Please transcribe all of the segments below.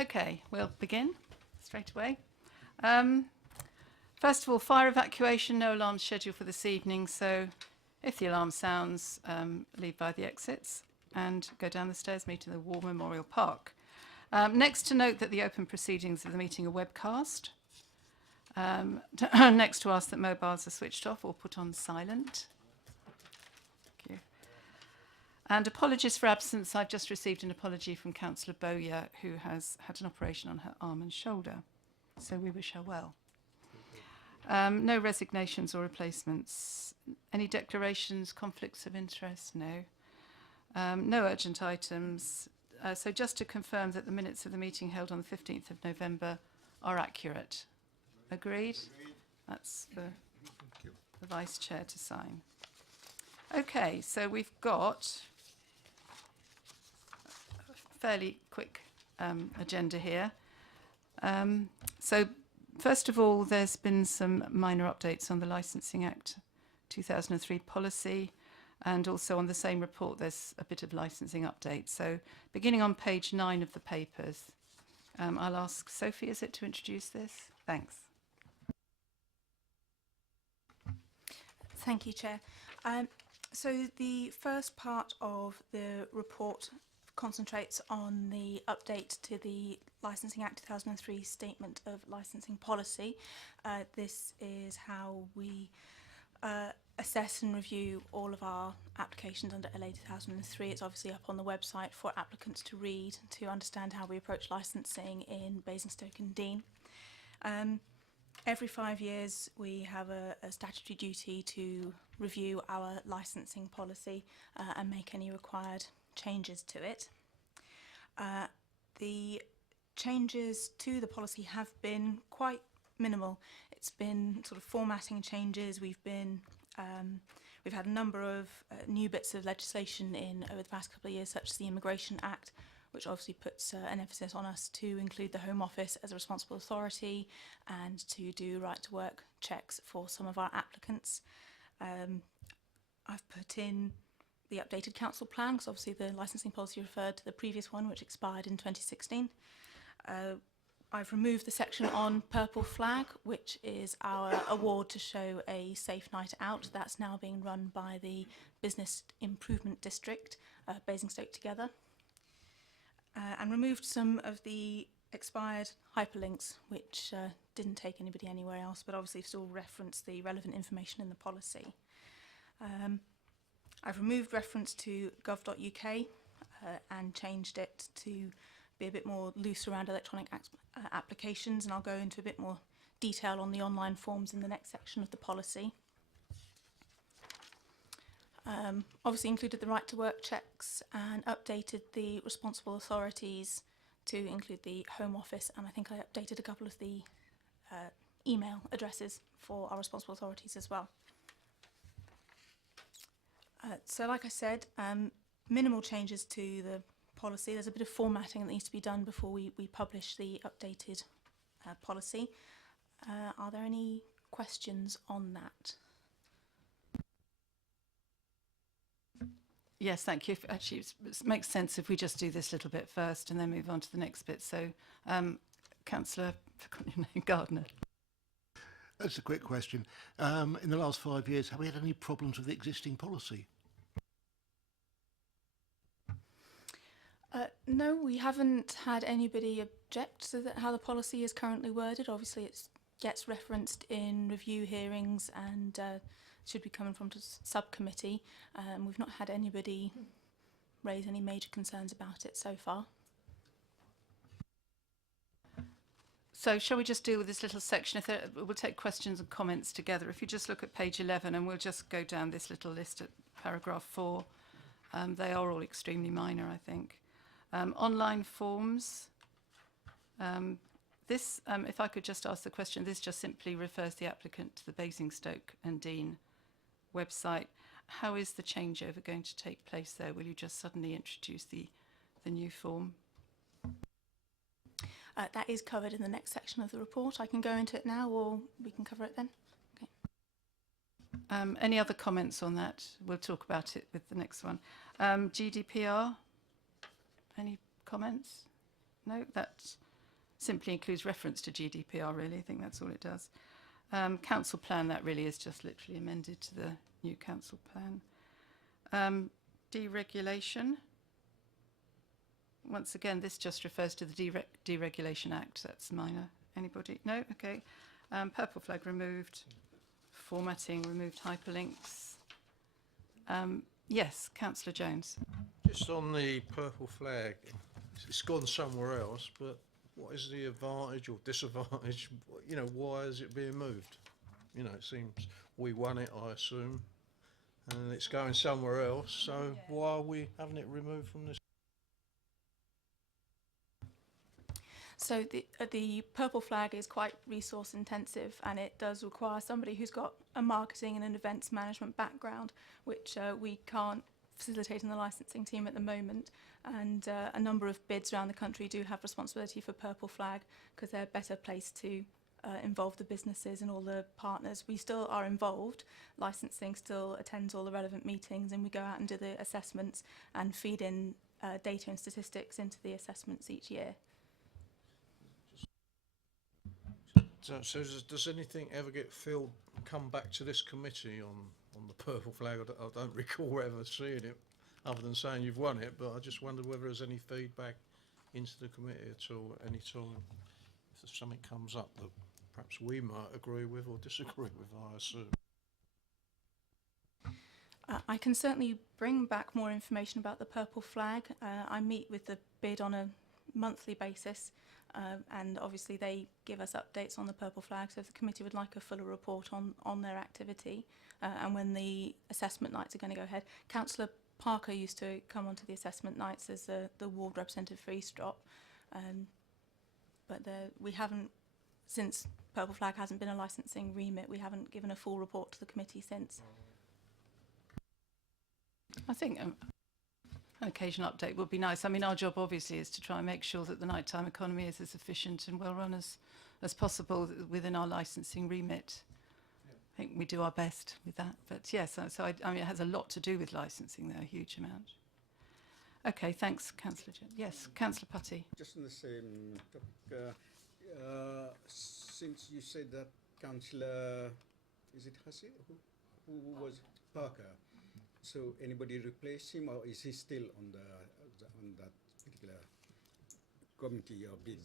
Okay, we'll begin straight away. First of all, fire evacuation, no alarm scheduled for this evening, so if the alarm sounds, leave by the exits and go down the stairs, meet in the War Memorial Park. Next, to note that the open proceedings of the meeting are webcast. Next, to ask that mobiles are switched off or put on silent. Thank you. And apologies for absence. I've just received an apology from Councillor Bowyer, who has had an operation on her arm and shoulder. So we wish her well. No resignations or replacements. Any declarations, conflicts of interest? No. No urgent items. So just to confirm that the minutes of the meeting held on the 15th of November are accurate. Agreed? That's for the Vice Chair to sign. Okay, so we've got a fairly quick agenda here. So first of all, there's been some minor updates on the Licensing Act 2003 policy, and also on the same report there's a bit of licensing update. So beginning on page 9 of the papers, I'll ask Sophie, is it, to introduce this? Thanks. Thank you, Chair. So the first part of the report concentrates on the update to the Licensing Act 2003 Statement of Licensing Policy. This is how we assess and review all of our applications under LA 2003. It's obviously up on the website for applicants to read, to understand how we approach licensing in Basingstoke and Deane. Every 5 years we have a statutory duty to review our licensing policy and make any required changes to it. The changes to the policy have been quite minimal. It's been sort of formatting changes. We've had a number of new bits of legislation in over the past couple of years, such as the Immigration Act, which obviously puts an emphasis on us to include the Home Office as a responsible authority and to do right-to-work checks for some of our applicants. I've put in the updated council plan, because obviously the licensing policy referred to the previous one, which expired in 2016. I've removed the section on Purple Flag, which is our award to show a safe night out. That's now being run by the Business Improvement District, Basingstoke Together. And removed some of the expired hyperlinks, which didn't take anybody anywhere else, but obviously still reference the relevant information in the policy. I've removed reference to gov.uk and changed it to be a bit more loose around electronic applications, and I'll go into a bit more detail on the online forms in the next section of the policy. Obviously included the right to work checks and updated the responsible authorities to include the Home Office, and I think I updated a couple of the email addresses for our responsible authorities as well. So like I said, minimal changes to the policy. There's a bit of formatting that needs to be done before we publish the updated policy. Are there any questions on that? Yes, thank you. Actually, it makes sense if we just do this little bit first and then move on to the next bit. So, Councillor Gardner. That's a quick question. In the last 5 years, have we had any problems with the existing policy? No, we haven't had anybody object to how the policy is currently worded. Obviously, it gets referenced in review hearings and should be coming from the subcommittee. We've not had anybody raise any major concerns about it so far. So shall we just deal with this little section? We'll take questions and comments together. If you just look at page 11, and we'll just go down this little list at paragraph 4. They are all extremely minor, I think. Online forms. This, if I could just ask the question, this just simply refers the applicant to the Basingstoke and Deane website. How is the changeover going to take place there? Will you just suddenly introduce the new form? That is covered in the next section of the report. I can go into it now, or we can cover it then. Okay. Any other comments on that? We'll talk about it with the next one. GDPR? Any comments? No, that's simply includes reference to GDPR, really. I think that's all it does. Council plan, that really is just literally amended to the new council plan. Deregulation. Once again, this just refers to the Deregulation Act. That's minor. Anybody? No? Okay. Purple flag removed. Formatting, removed hyperlinks. Yes, Councillor Jones. Just on the purple flag, it's gone somewhere else, but what is the advantage or disadvantage? You know, why is it being moved? You know, it seems we won it, I assume, and it's going somewhere else, so why are we having it removed from this? So the purple flag is quite resource intensive, and it does require somebody who's got a marketing and an events management background, which we can't facilitate in the licensing team at the moment. And a number of bids around the country do have responsibility for purple flag because they're better placed to involve the businesses and all the partners. We still are involved. Licensing still attends all the relevant meetings, and we go out and do the assessments and feed in data and statistics into the assessments each year. So does anything ever get come back to this committee on the purple flag? I don't recall ever seeing it, other than saying you've won it, but I just wondered whether there's any feedback into the committee at all, any time, if there's something comes up that perhaps we might agree with or disagree with, I assume. I can certainly bring back more information about the purple flag. I meet with the bid on a monthly basis, and obviously they give us updates on the purple flag, so if the committee would like a fuller report on their activity and when the assessment nights are going to go ahead. Councillor Parker used to come onto the assessment nights as the ward representative for Eastrop, but we haven't, since purple flag hasn't been a licensing remit, we haven't given a full report to the committee since. I think an occasional update would be nice. I mean, our job obviously is to try and make sure that the nighttime economy is as efficient and well run as possible within our licensing remit. I think we do our best with that. But yes, so I mean, it has a lot to do with licensing there, a huge amount. Okay, thanks, Councillor. Yes, Councillor Putty. Just on the same topic, since you said that Councillor, is it Hussey? Who was Parker? So anybody replace him, or is he still on that particular committee or bid?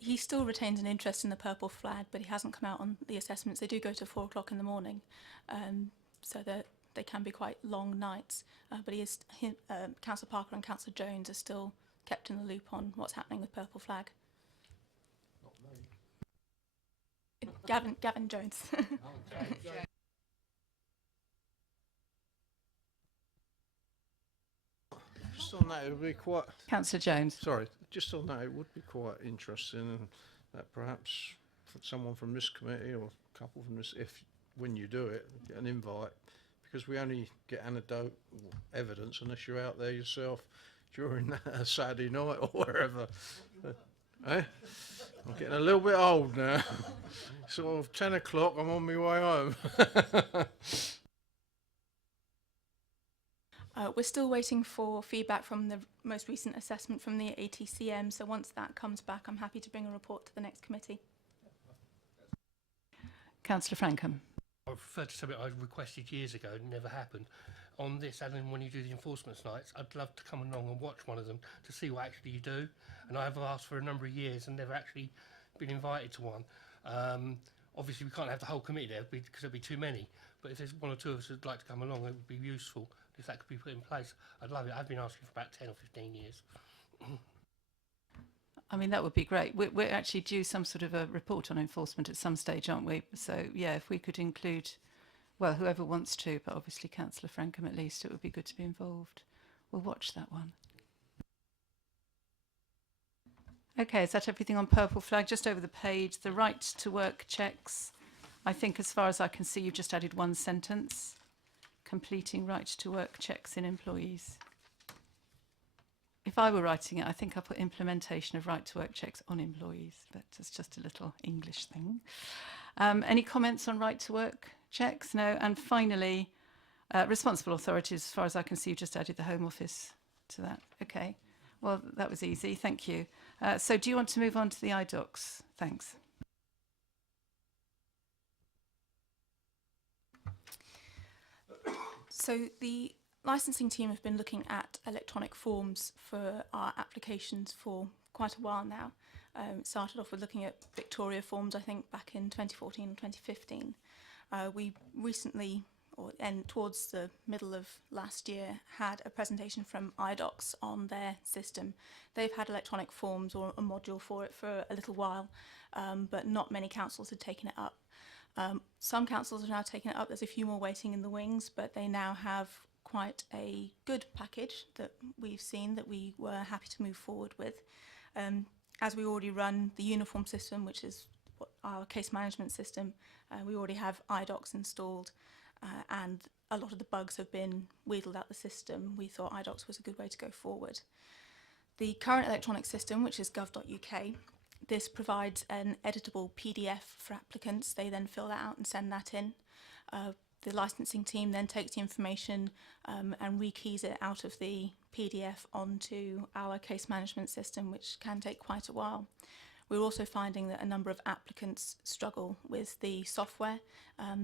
He still retains an interest in the purple flag, but he hasn't come out on the assessments. They do go to 4 o'clock in the morning, so they can be quite long nights. But Councillor Parker and Councillor Jones are still kept in the loop on what's happening with purple flag. Not me. Gavin Jones. Just on that, it would be quite... Councillor Jones. Sorry, just on that, it would be quite interesting that perhaps someone from this committee or a couple from this, when you do it, get an invite, because we only get anecdotal evidence unless you're out there yourself during a Saturday night or wherever. Eh? I'm getting a little bit old now. Sort of 10 o'clock, I'm on my way home. We're still waiting for feedback from the most recent assessment from the ATCM, so once that comes back, I'm happy to bring a report to the next committee. Councillor Frankham. I referred to something I requested years ago and never happened. On this, and then when you do the enforcement nights, I'd love to come along and watch one of them to see what actually you do. And I have asked for a number of years and never actually been invited to one. Obviously, we can't have the whole committee there because there'd be too many. But if there's one or two of us who'd like to come along, it would be useful if that could be put in place. I'd love it. I've been asking for about 10 or 15 years. I mean, that would be great. We're actually due some sort of a report on enforcement at some stage, aren't we? So, yeah, if we could include, well, whoever wants to, but obviously Councillor Frankham at least, it would be good to be involved. We'll watch that one. Okay, is that everything on purple flag? Just over the page, the right to work checks. I think as far as I can see, you've just added one sentence. Completing right to work checks in employees. If I were writing it, I think I'd put implementation of right to work checks on employees, but it's just a little English thing. Any comments on right to work checks? No. And finally, responsible authorities, as far as I can see, you've just added the Home Office to that. Okay. Well, that was easy. Thank you. So do you want to move on to the iDocs? Thanks. So the licensing team have been looking at electronic forms for our applications for quite a while now. Started off with looking at Victoria forms, I think, back in 2014 and 2015. We recently, towards the middle of last year, had a presentation from iDocs on their system. They've had electronic forms or a module for it for a little while, but not many councils had taken it up. Some councils have now taken it up. There's a few more waiting in the wings, but they now have quite a good package that we've seen that we were happy to move forward with. As we already run the uniform system, which is our case management system, we already have iDocs installed, and a lot of the bugs have been wheedled out the system. We thought iDocs was a good way to go forward. The current electronic system, which is gov.uk, this provides an editable PDF for applicants. They then fill that out and send that in. The licensing team then takes the information and rekeys it out of the PDF onto our case management system, which can take quite a while. We're also finding that a number of applicants struggle with the software.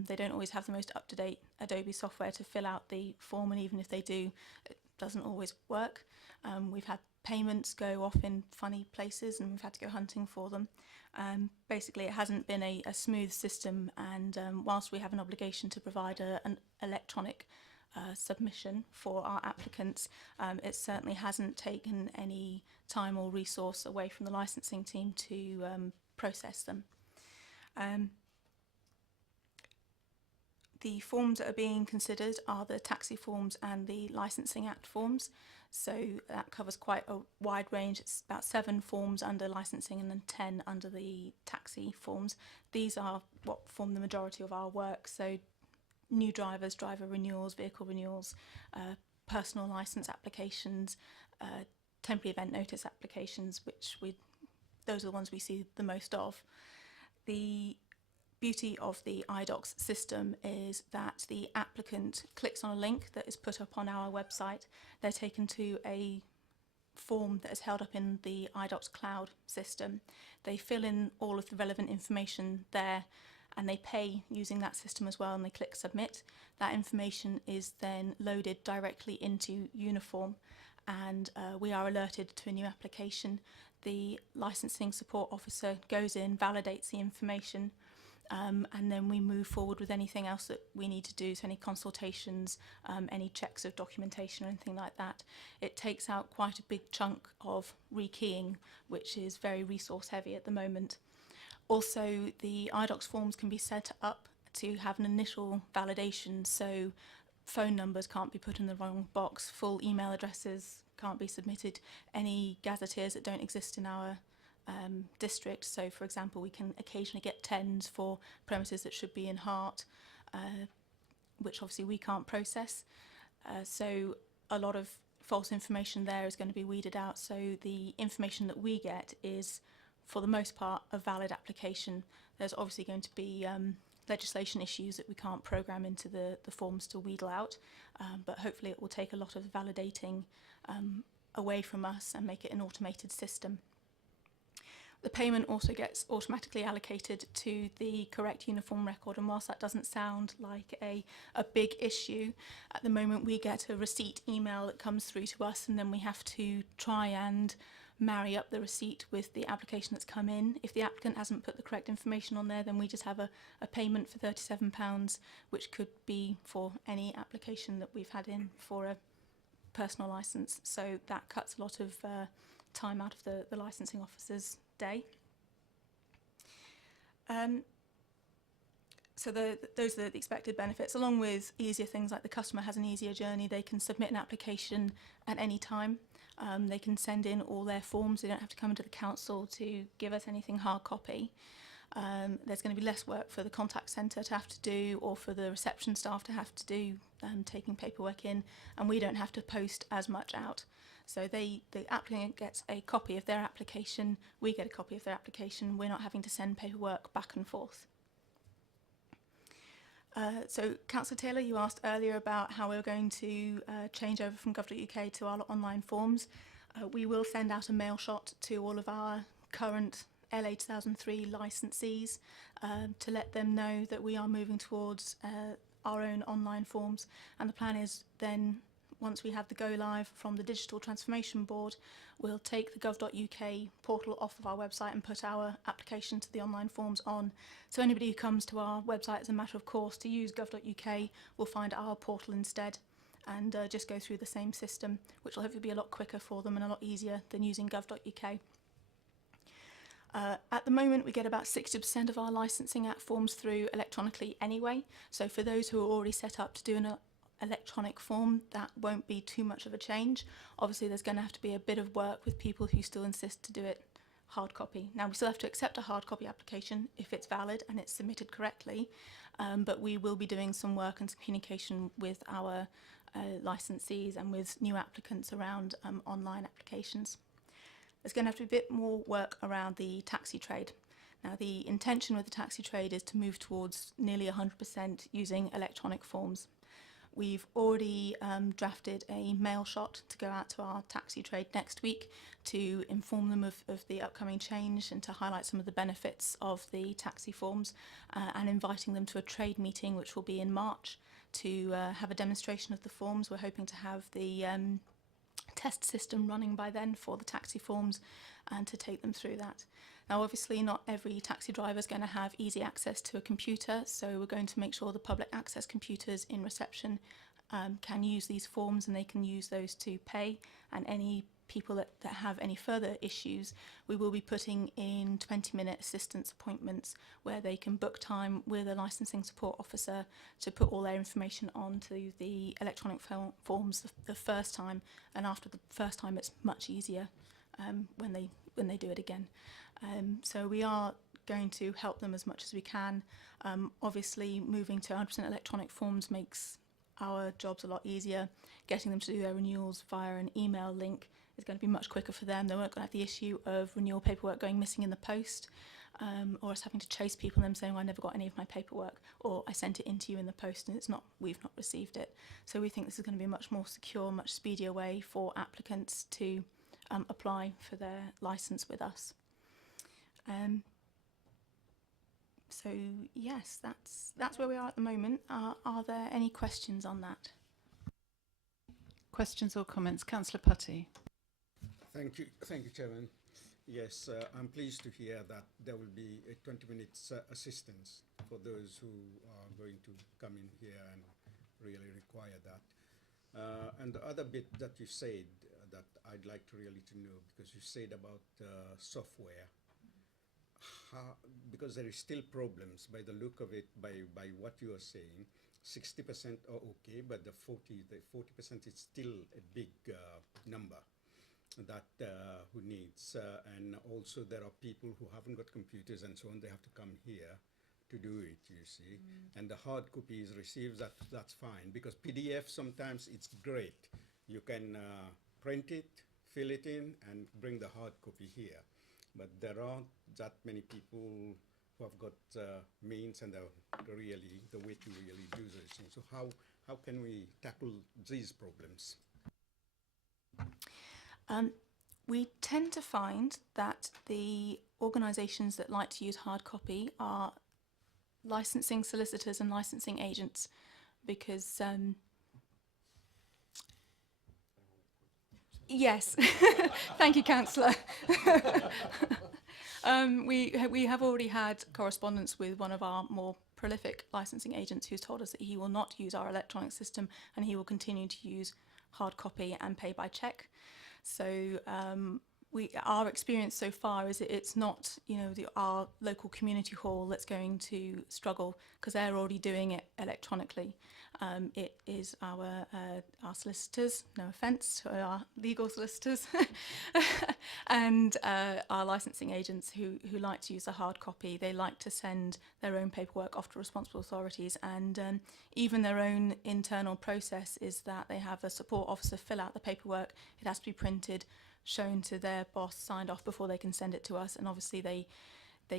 They don't always have the most up-to-date Adobe software to fill out the form, and even if they do, it doesn't always work. We've had payments go off in funny places and we've had to go hunting for them. Basically, it hasn't been a smooth system, and whilst we have an obligation to provide an electronic submission for our applicants, it certainly hasn't taken any time or resource away from the licensing team to process them. The forms that are being considered are the taxi forms and the Licensing Act forms. So that covers quite a wide range. It's about 7 forms under licensing and then 10 under the taxi forms. These are what form the majority of our work. So new drivers, driver renewals, vehicle renewals, personal licence applications, temporary event notice applications, those are the ones we see the most of. The beauty of the iDocs system is that the applicant clicks on a link that is put up on our website. They're taken to a form that is held up in the iDocs cloud system. They fill in all of the relevant information there and they pay using that system as well, and they click submit. That information is then loaded directly into Uniform, and we are alerted to a new application. The licensing support officer goes in, validates the information, and then we move forward with anything else that we need to do, so any consultations, any checks of documentation or anything like that. It takes out quite a big chunk of rekeying, which is very resource heavy at the moment. Also, the iDocs forms can be set up to have an initial validation, so phone numbers can't be put in the wrong box, full email addresses can't be submitted, any gazetteers that don't exist in our district. So, for example, we can occasionally get TENs for premises that should be in Hart, which obviously we can't process. So a lot of false information there is going to be weeded out. So the information that we get is, for the most part, a valid application. There's obviously going to be legislation issues that we can't program into the forms to wheedle out, but hopefully it will take a lot of validating away from us and make it an automated system. The payment also gets automatically allocated to the correct uniform record, and whilst that doesn't sound like a big issue, at the moment we get a receipt email that comes through to us, and then we have to try and marry up the receipt with the application that's come in. If the applicant hasn't put the correct information on there, then we just have a payment for £37, which could be for any application that we've had in for a personal licence. So that cuts a lot of time out of the licensing officer's day. So those are the expected benefits, along with easier things like the customer has an easier journey. They can submit an application at any time. They can send in all their forms. They don't have to come into the council to give us anything hard copy. There's going to be less work for the contact centre to have to do, or for the reception staff to have to do, taking paperwork in, and we don't have to post as much out. So the applicant gets a copy of their application, we get a copy of their application, we're not having to send paperwork back and forth. So Councillor Taylor, you asked earlier about how we were going to change over from gov.uk to our online forms. We will send out a mail shot to all of our current LA 2003 licensees to let them know that we are moving towards our own online forms, and the plan is then, once we have the go live from the Digital Transformation Board, we'll take the gov.uk portal off of our website and put our application to the online forms on. So anybody who comes to our website as a matter of course to use gov.uk will find our portal instead, and just go through the same system, which will hopefully be a lot quicker for them and a lot easier than using gov.uk. At the moment, we get about 60% of our licensing act forms through electronically anyway. So for those who are already set up to do an electronic form, that won't be too much of a change. Obviously, there's going to have to be a bit of work with people who still insist to do it hard copy. Now, we still have to accept a hard copy application if it's valid and it's submitted correctly, but we will be doing some work and some communication with our licensees and with new applicants around online applications. There's going to have to be a bit more work around the taxi trade. Now, the intention with the taxi trade is to move towards nearly 100% using electronic forms. We've already drafted a mail shot to go out to our taxi trade next week to inform them of the upcoming change and to highlight some of the benefits of the taxi forms, and inviting them to a trade meeting which will be in March to have a demonstration of the forms. We're hoping to have the test system running by then for the taxi forms and to take them through that. Now, obviously not every taxi driver is going to have easy access to a computer, so we're going to make sure the public access computers in reception can use these forms, and they can use those to pay. And any people that have any further issues, we will be putting in 20-minute assistance appointments where they can book time with a licensing support officer to put all their information onto the electronic forms the first time, and after the first time it's much easier when they do it again. So we are going to help them as much as we can. Obviously, moving to 100% electronic forms makes our jobs a lot easier. Getting them to do their renewals via an email link is going to be much quicker for them. They won't have the issue of renewal paperwork going missing in the post, or us having to chase people and them saying, I never got any of my paperwork, or I sent it into you in the post and we've not received it. So we think this is going to be a much more secure, much speedier way for applicants to apply for their licence with us. So yes, that's where we are at the moment. Are there any questions on that? Questions or comments? Councillor Putty. Thank you, Chairman. Yes, I'm pleased to hear that there will be a 20 minutes assistance for those who are going to come in here and really require that. And the other bit that you said that I'd like to really to know, because you said about software. Because there is still problems by the look of it, by what you are saying. 60% are okay, but the 40% is still a big number that who needs, and also there are people who haven't got computers and so on. They have to come here to do it, you see. And the hard copy is received, that's fine, because PDF sometimes it's great. You can print it, fill it in, and bring the hard copy here. But there aren't that many people who have got means and really the way to really do those things. So how can we tackle these problems? We tend to find that the organisations that like to use hard copy are licensing solicitors and licensing agents, because yes, thank you, Councillor. We have already had correspondence with one of our more prolific licensing agents who's told us that he will not use our electronic system and he will continue to use hard copy and pay by cheque. So our experience so far is that it's not, our local community hall that's going to struggle, because they're already doing it electronically. It is our solicitors, no offence to our legal solicitors, and our licensing agents who like to use the hard copy. They like to send their own paperwork off to responsible authorities, and even their own internal process is that they have a support officer fill out the paperwork. It has to be printed, shown to their boss, signed off before they can send it to us, and obviously they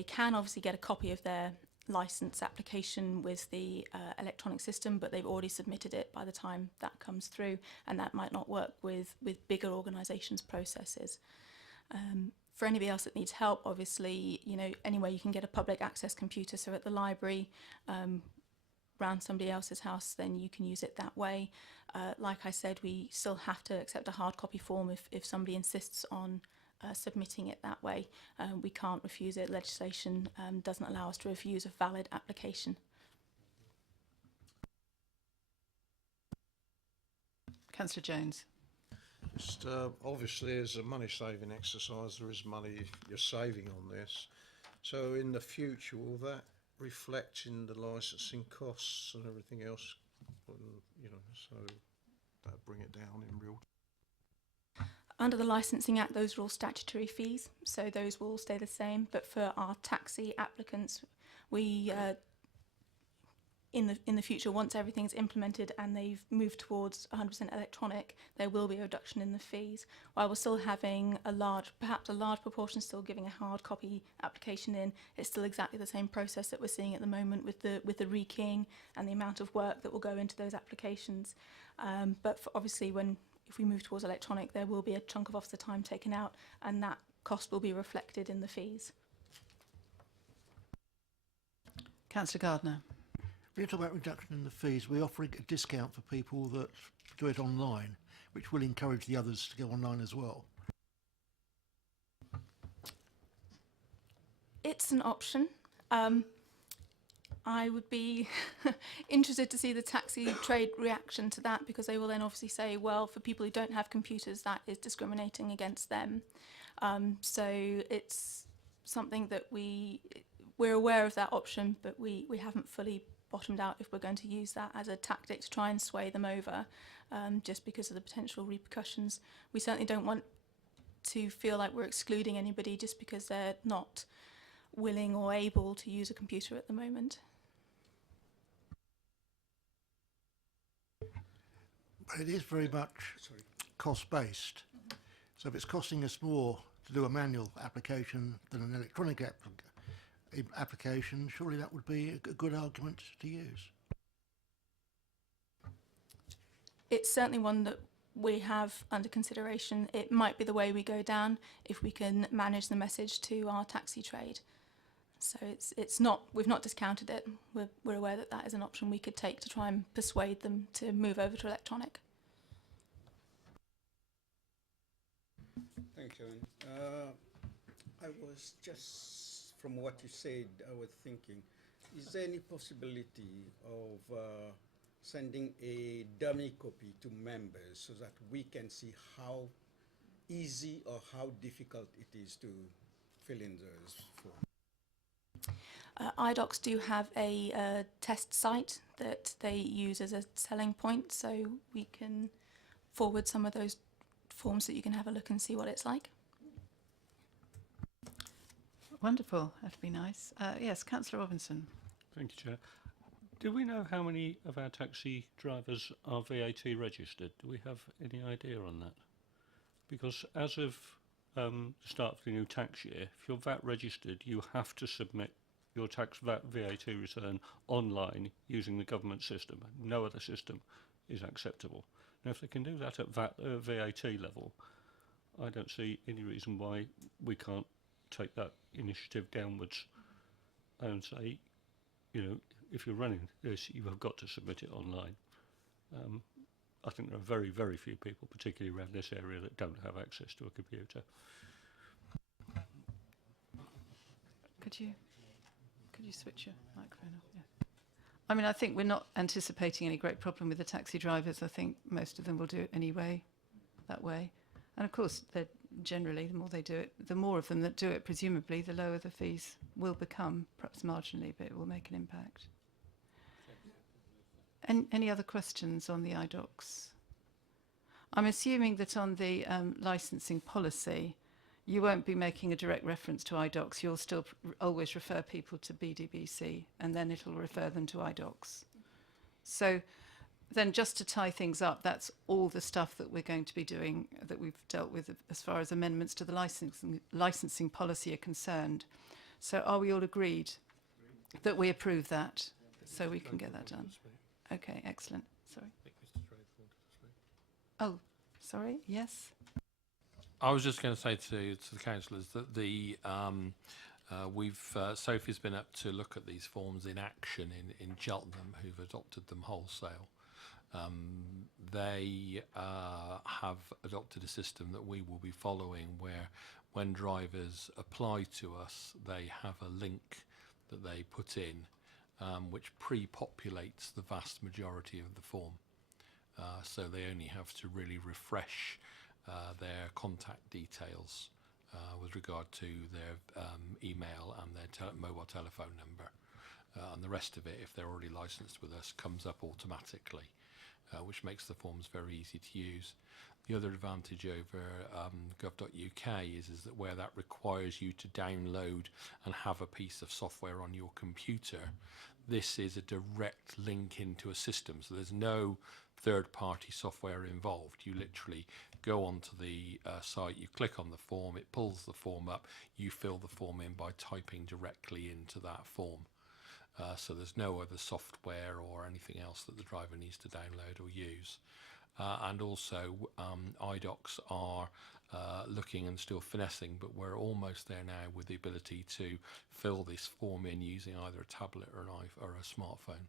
can obviously get a copy of their license application with the electronic system, but they've already submitted it by the time that comes through, and that might not work with bigger organisations' processes. For anybody else that needs help, obviously, you know, anywhere you can get a public access computer, so at the library, around somebody else's house, then you can use it that way. Like I said, we still have to accept a hard copy form if somebody insists on submitting it that way. We can't refuse it. Legislation doesn't allow us to refuse a valid application. Councillor Jones. Just obviously, as a money-saving exercise, there is money you're saving on this. So in the future, will that reflect in the licensing costs and everything else? You know, so that bring it down in real. Under the Licensing Act, those are all statutory fees, so those will stay the same. But for our taxi applicants, we in the future, once everything's implemented and they've moved towards 100% electronic, there will be a reduction in the fees. While we're still having perhaps a large proportion still giving a hard copy application in, it's still exactly the same process that we're seeing at the moment with the rekeying and the amount of work that will go into those applications. But obviously, if we move towards electronic, there will be a chunk of officer time taken out, and that cost will be reflected in the fees. Councillor Gardner. When you talk about reduction in the fees, we're offering a discount for people that do it online, which will encourage the others to go online as well. It's an option. I would be interested to see the taxi trade reaction to that, because they will then obviously say, well, for people who don't have computers, that is discriminating against them. So it's something that we're aware of that option, but we haven't fully bottomed out if we're going to use that as a tactic to try and sway them over, just because of the potential repercussions. We certainly don't want to feel like we're excluding anybody just because they're not willing or able to use a computer at the moment. But it is very much cost-based. So if it's costing us more to do a manual application than an electronic application, surely that would be a good argument to use. It's certainly one that we have under consideration. It might be the way we go down if we can manage the message to our taxi trade. So it's not, we've not discounted it. We're aware that that is an option we could take to try and persuade them to move over to electronic. Thanks, Sharon. I was just, from what you said, I was thinking, is there any possibility of sending a dummy copy to members so that we can see how easy or how difficult it is to fill in those forms? iDocs do have a test site that they use as a selling point, so we can forward some of those forms that you can have a look and see what it's like. Wonderful, that'd be nice. Yes, Councillor Robinson. Thank you, Chair. Do we know how many of our taxi drivers are VAT registered? Do we have any idea on that? Because as of the start of the new tax year, if you're VAT registered, you have to submit your VAT return online using the government system. No other system is acceptable. Now, if they can do that at VAT level, I don't see any reason why we can't take that initiative downwards and say, you know, if you're running this, you have got to submit it online. I think there are very, very few people, particularly around this area, that don't have access to a computer. Could you switch your microphone off? Yeah. I mean, I think we're not anticipating any great problem with the taxi drivers. I think most of them will do it anyway, that way. And of course, generally, the more they do it, the more of them that do it, presumably, the lower the fees will become, perhaps marginally, but it will make an impact. Any other questions on the iDocs? I'm assuming that on the licensing policy, you won't be making a direct reference to iDocs. You'll still always refer people to BDBC, and then it'll refer them to iDocs. So then, just to tie things up, that's all the stuff that we're going to be doing, that we've dealt with as far as amendments to the licensing policy are concerned. So are we all agreed? that we approve that, so we can get that done. Okay, excellent. Sorry. Oh, sorry. Yes. I was just going to say to the councillors that Sophie's been up to look at these forms in action in Cheltenham, who've adopted them wholesale. They have adopted a system that we will be following, where when drivers apply to us, they have a link that they put in, which pre-populates the vast majority of the form. So they only have to really refresh their contact details with regard to their email and their mobile telephone number. And the rest of it, if they're already licensed with us, comes up automatically, which makes the forms very easy to use. The other advantage over gov.uk is that where that requires you to download and have a piece of software on your computer, this is a direct link into a system. So there's no third-party software involved. You literally go onto the site, you click on the form, it pulls the form up, you fill the form in by typing directly into that form. So there's no other software or anything else that the driver needs to download or use. And also IDOCs are looking and still finessing, but we're almost there now with the ability to fill this form in using either a tablet or a smartphone.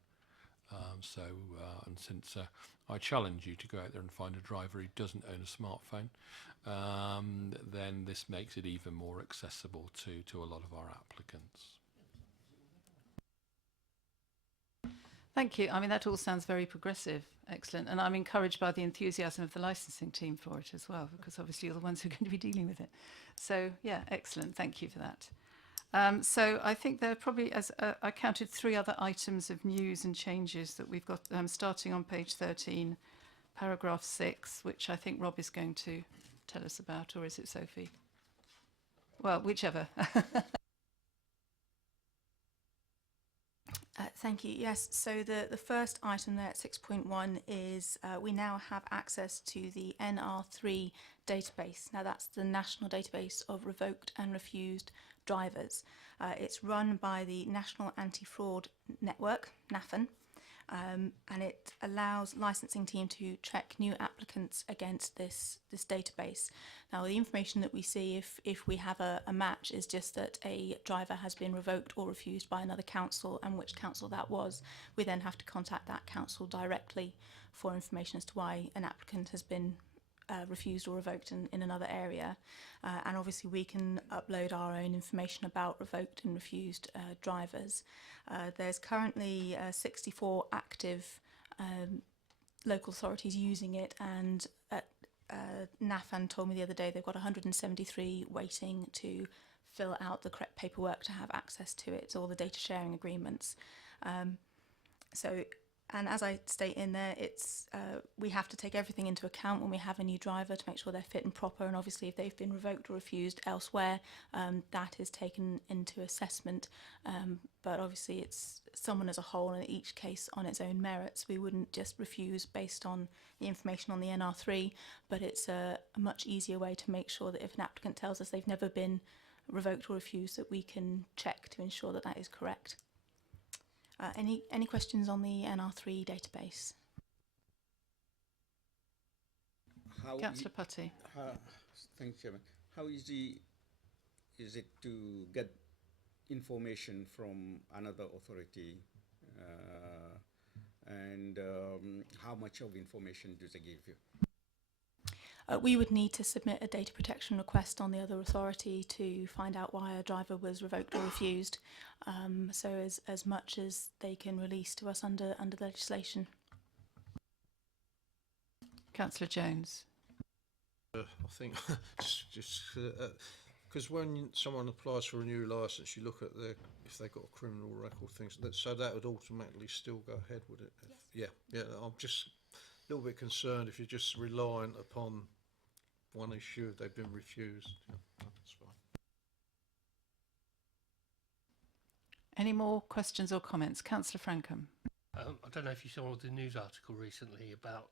And since I challenge you to go out there and find a driver who doesn't own a smartphone, then this makes it even more accessible to a lot of our applicants. Thank you. I mean, that all sounds very progressive. Excellent. And I'm encouraged by the enthusiasm of the licensing team for it as well, because obviously you're the ones who are going to be dealing with it. So, yeah, excellent. Thank you for that. So I think there are probably, I counted 3 other items of news and changes that we've got, starting on page 13, paragraph 6, which I think Rob is going to tell us about, or is it Sophie? Well, whichever. Thank you. Yes, so the first item there at 6.1 is we now have access to the NR3 database. Now that's the national database of revoked and refused drivers. It's run by the National Anti-Fraud Network, NAFN, and it allows licensing team to check new applicants against this database. Now the information that we see if we have a match is just that a driver has been revoked or refused by another council, and which council that was. We then have to contact that council directly for information as to why an applicant has been refused or revoked in another area. And obviously we can upload our own information about revoked and refused drivers. There's currently 64 active local authorities using it, and NAFAN told me the other day they've got 173 waiting to fill out the correct paperwork to have access to it, so all the data sharing agreements. And as I state in there, it's we have to take everything into account when we have a new driver to make sure they're fit and proper, and obviously if they've been revoked or refused elsewhere, that is taken into assessment. But obviously it's someone as a whole, and each case on its own merits. We wouldn't just refuse based on the information on the NR3, but it's a much easier way to make sure that if an applicant tells us they've never been revoked or refused, that we can check to ensure that that is correct. Any questions on the NR3 database? Councillor Putty. Thanks, Chairman. How easy is it to get information from another authority, and how much of information do they give you? We would need to submit a data protection request on the other authority to find out why a driver was revoked or refused. So as much as they can release to us under the legislation. Councillor Jones. I think just because when someone applies for a new licence, you look at if they've got a criminal record, things like that, so that would automatically still go ahead, would it? Yes. Yeah. I'm just a little bit concerned if you're just reliant upon one issue, if they've been refused. Yeah, that's fine. Any more questions or comments? Councillor Frankham. I don't know if you saw the news article recently about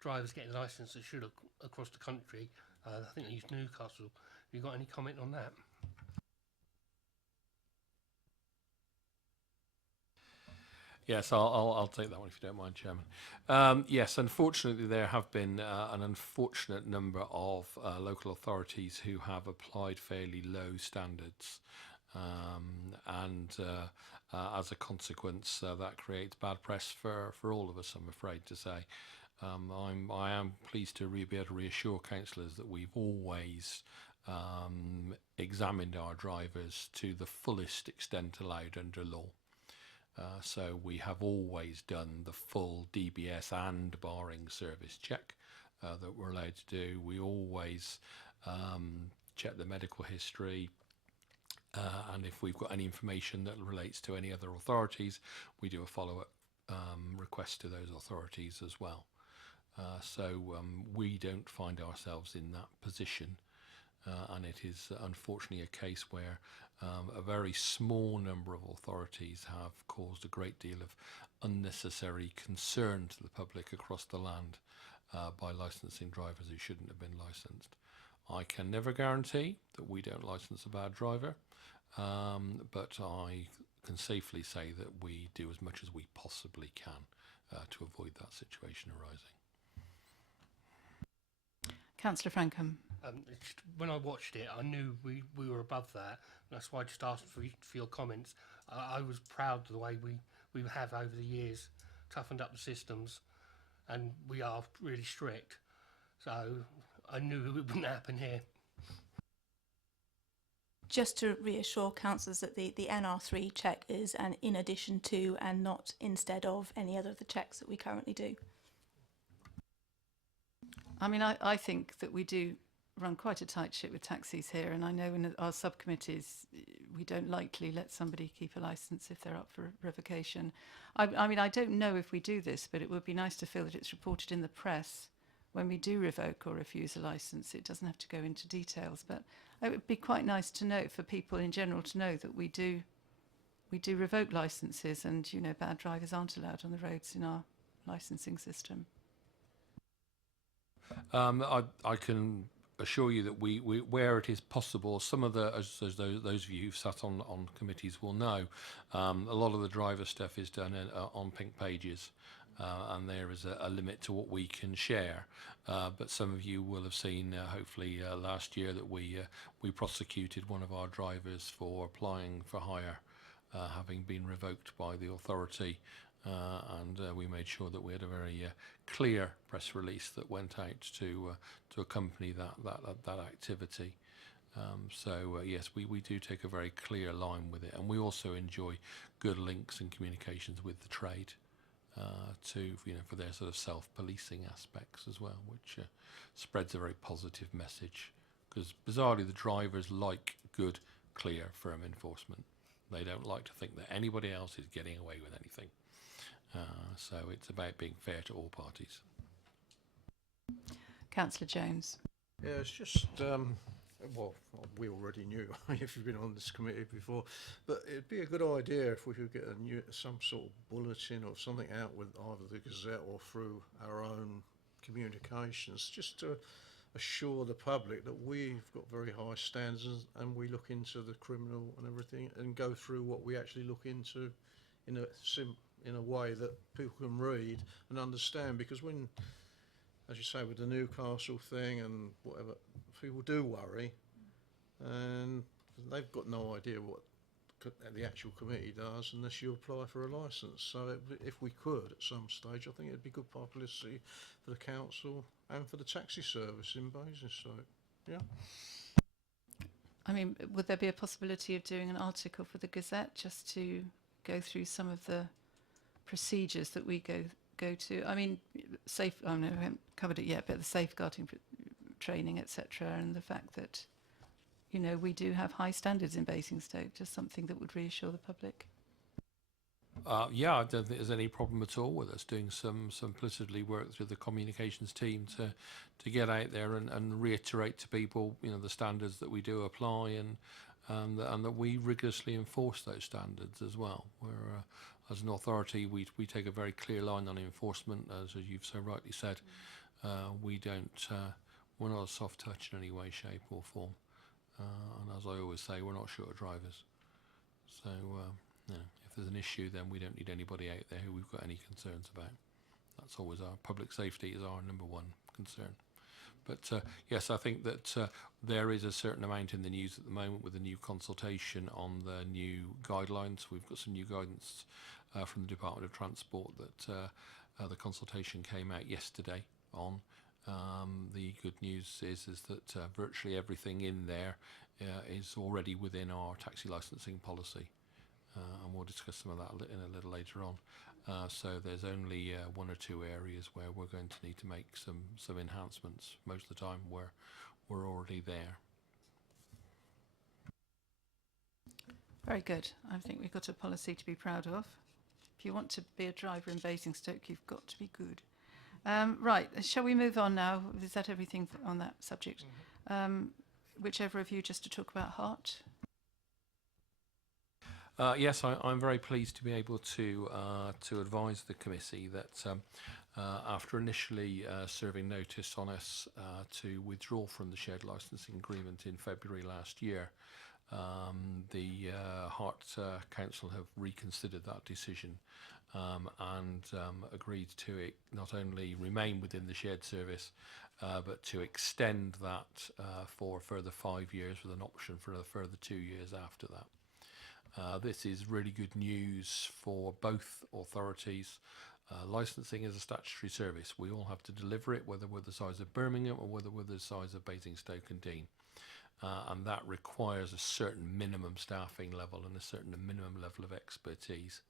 drivers getting licensed that should across the country. I think they used Newcastle. Have you got any comment on that? Yes, I'll take that one if you don't mind, Chairman. Yes, unfortunately, there have been an unfortunate number of local authorities who have applied fairly low standards, and as a consequence, that creates bad press for all of us, I'm afraid to say. I am pleased to be able to reassure councillors that we've always examined our drivers to the fullest extent allowed under law. So we have always done the full DBS and barring service check that we're allowed to do. We always check the medical history, and if we've got any information that relates to any other authorities, we do a follow-up request to those authorities as well. So we don't find ourselves in that position, and it is unfortunately a case where a very small number of authorities have caused a great deal of unnecessary concern to the public across the land by licensing drivers who shouldn't have been licensed. I can never guarantee that we don't license a bad driver, but I can safely say that we do as much as we possibly can to avoid that situation arising. Councillor Frankham. When I watched it, I knew we were above that. That's why I just asked for your comments. I was proud of the way we have over the years toughened up the systems, and we are really strict. So I knew it wouldn't happen here. Just to reassure councillors that the NR3 check is an in addition to and not instead of any other of the checks that we currently do. I mean, I think that we do run quite a tight ship with taxis here, and I know in our subcommittees we don't likely let somebody keep a licence if they're up for revocation. I mean, I don't know if we do this, but it would be nice to feel that it's reported in the press when we do revoke or refuse a licence. It doesn't have to go into details, but it would be quite nice to know, for people in general to know, that we do revoke licences, and, you know, bad drivers aren't allowed on the roads in our licensing system. I can assure you that we where it is possible, some of the, as those of you who've sat on committees will know, a lot of the driver stuff is done on pink pages, and there is a limit to what we can share. But some of you will have seen, hopefully last year, that we prosecuted one of our drivers for applying for hire, having been revoked by the authority. And we made sure that we had a very clear press release that went out to accompany that activity. So yes, we do take a very clear line with it, and we also enjoy good links and communications with the trade for their sort of self-policing aspects as well, which spreads a very positive message. Because bizarrely, the drivers like good, clear, firm enforcement. They don't like to think that anybody else is getting away with anything. So it's about being fair to all parties. Councillor Jones. Yeah, it's just, well, we already knew if you've been on this committee before, but it'd be a good idea if we could get some sort of bulletin or something out with either the Gazette or through our own communications, just to assure the public that we've got very high standards and we look into the criminal and everything and go through what we actually look into in a way that people can read and understand. Because when, as you say, with the Newcastle thing and whatever, people do worry, and they've got no idea what the actual committee does unless you apply for a licence. So if we could at some stage, I think it'd be good publicity for the council and for the taxi service in Basingstoke. Yeah. I mean, would there be a possibility of doing an article for the Gazette just to go through some of the procedures that we go to? I mean, I haven't covered it yet, but the safeguarding training, etc., and the fact that, you know, we do have high standards in Basingstoke, just something that would reassure the public. Yeah, I don't think there's any problem at all with us doing some implicitly work through the communications team to get out there and reiterate to people, you know, the standards that we do apply and that we rigorously enforce those standards as well. We're as an authority, we take a very clear line on enforcement, as you've so rightly said. We're not a soft touch in any way, shape or form. And as I always say, we're not short of drivers. So, you know, if there's an issue, then we don't need anybody out there who we've got any concerns about. That's always our public safety is our number one concern. But yes, I think that there is a certain amount in the news at the moment with the new consultation on the new guidelines. We've got some new guidance from the Department of Transport that the consultation came out yesterday on. The good news is that virtually everything in there is already within our taxi licensing policy, and we'll discuss some of that in a little later on. So there's only one or two areas where we're going to need to make some enhancements. Most of the time we're already there. Very good. I think we've got a policy to be proud of. If you want to be a driver in Basingstoke, you've got to be good. Right, shall we move on now? Is that everything on that subject? Whichever of you, just to talk about Hart. Yes, I'm very pleased to be able to advise the committee that after initially serving notice on us to withdraw from the shared licensing agreement in February last year, the Hart Council have reconsidered that decision and agreed to it not only remain within the shared service but to extend that for a further 5 years with an option for a further 2 years after that. This is really good news for both authorities. Licensing is a statutory service. We all have to deliver it, whether we're the size of Birmingham or whether we're the size of Basingstoke and Deane. And that requires a certain minimum staffing level and a certain minimum level of expertise.